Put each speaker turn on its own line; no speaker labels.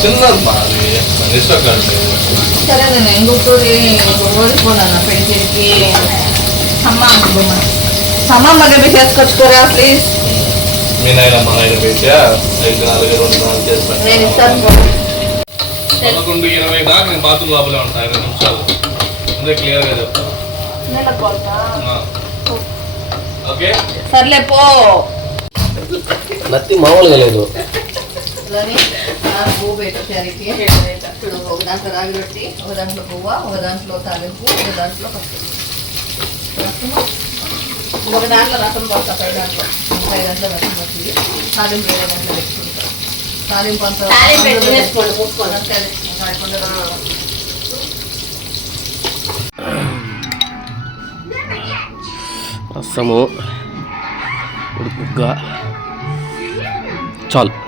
చిన్నది అది ఇష్టకండి.
సరే నేను ఇంకొకటి ఓడిపోనా పెళ్ళికి అమ్మ అమ్మమ్మ దగ్గర చేసుకొచ్చుకోరా ప్లీజ్.
మీ నాయన మా నాయన పెట్టా 5-4 చేసి
నేను ఇస్తాను.
11:20 దాకా నేను బాత్రూమ్ లోపలే ఉంటాను 5 నిమిషాలు. అదే క్లియర్గా చెప్తాను. ఓకే
సర్లే పో.
నత్తి మామూలుగా లేదు.
పువ్వు పెట్టేసరికి ఇప్పుడు ఒక దాంట్లో రాగి రొట్టి, ఒక దాంట్లో పువ్వ, ఒక దాంట్లో తాలింపు, ఒక దాంట్లో పప్పు, ఒక దాంట్లో రసం పోతా, 5 దాంట్లో 5 గంటల రసం వస్తుంది. తాలింపు 2 గంటలు పెట్టుకుంటాం. తాలింపు అంతా
రసము ఉడుకుగా చాలు.